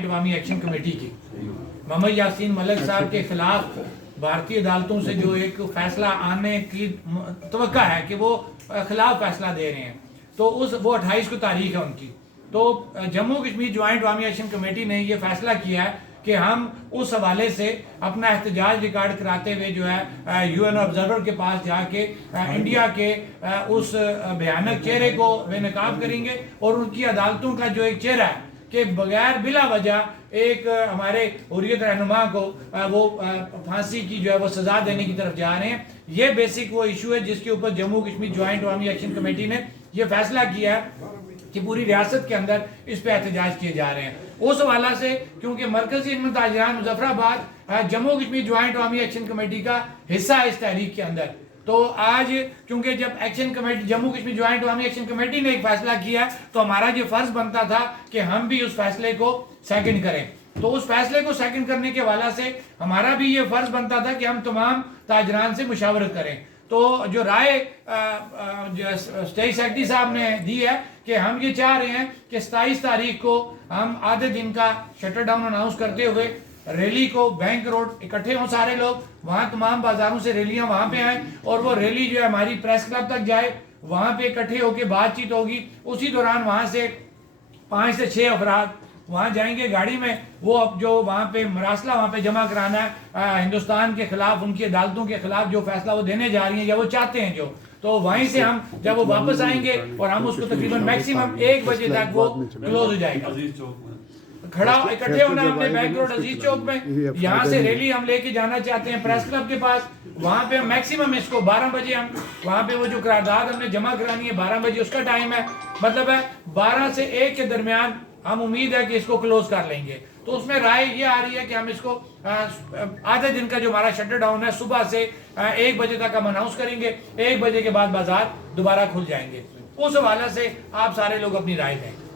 Joint Awami action committee की मोहम्मद यासीन मलिक साहब के खिलाफ भारतीय अदालतों से जो एक फैसला आने की तवक्का है कि वो खिलाफ फैसला दे रहे हैं, तो वो 28 को तारीख है उनकी। तो Jammu Kashmir joint Awami action committee ने ये फैसला किया है कि हम उस हवाले से अपना एहतजाज रिकॉर्ड कराते हुए जो है यूएन ऑब्जर्वर के पास जाके इंडिया के उस भयानक चेहरे को बेनकाब करेंगे और उनकी अदालतों का जो एक चेहरा है कि बगैर बिला वजह एक हमारे हुर्रियत रहनुमा को वो फांसी की जो है वो सजा देने की तरफ जा रहे हैं। ये बेसिक वो इशू है जिसके ऊपर Jammu Kashmir joint Awami action committee ने ये फैसला किया है कि पूरी रियासत के अंदर इस पे एहतजाज किए जा रहे हैं। उस हवाला से क्योंकि मरकजी इल्म ताजरान Muzaffarabad Jammu Kashmir joint Awami action committee का हिस्सा है इस तहरीक के अंदर, तो आज क्योंकि जब action committee Jammu Kashmir joint Awami action committee ने एक फैसला किया तो हमारा ये फर्ज बनता था कि हम भी उस फैसले को सेकंड करें। तो उस फैसले को सेकंड करने के हवाला से हमारा भी ये फर्ज बनता था कि हम तमाम ताजरान से मुशावरत करें। तो जो राय स्टेट सेक्रेटरी साहब ने दी है कि हम ये चाह रहे हैं कि 27 तारीख को हम आधे दिन का शटर डाउन अनाउंस करते हुए रैली को बैंक रोड इकट्ठे हों सारे लोग, वहां तमाम बाजारों से रैलियां वहां पे आए और वो रैली जो है हमारी प्रेस क्लब तक जाए, वहां पे इकट्ठे होकर बातचीत होगी। उसी दौरान वहां से 5 से 6 अफराद वहां जाएंगे गाड़ी में, वो अब जो वहां पे मरासला वहां पे जमा कराना है हिंदुस्तान के खिलाफ, उनकी अदालतों के खिलाफ जो फैसला वो देने जा रही हैं या वो चाहते हैं जो, तो वहीं से हम जब वो वापस आएंगे और हम उसको तकरीबन मैक्सिमम 1 बजे तक वो क्लोज हो जाएगा। खड़ा इकट्ठे होना हमने बैंक रोड अजीज चौक में, यहाँ से रैली हम लेके जाना चाहते हैं प्रेस क्लब के पास, वहां पे मैक्सिमम इसको 12 बजे हम वहां पे वो जो करारदाद हमने जमा करानी है 12 बजे उसका टाइम है, मतलब है 12 से 1 के दरमियान हम उम्मीद है कि इसको क्लोज कर लेंगे। तो उसमें राय ये आ रही है कि हम इसको आधे दिन का जो हमारा शटर डाउन है सुबह से 1 बजे तक हम अनाउंस करेंगे, 1 बजे के बाद बाजार दोबारा खुल जाएंगे। उस हवाले से आप सारे लोग अपनी राय दें।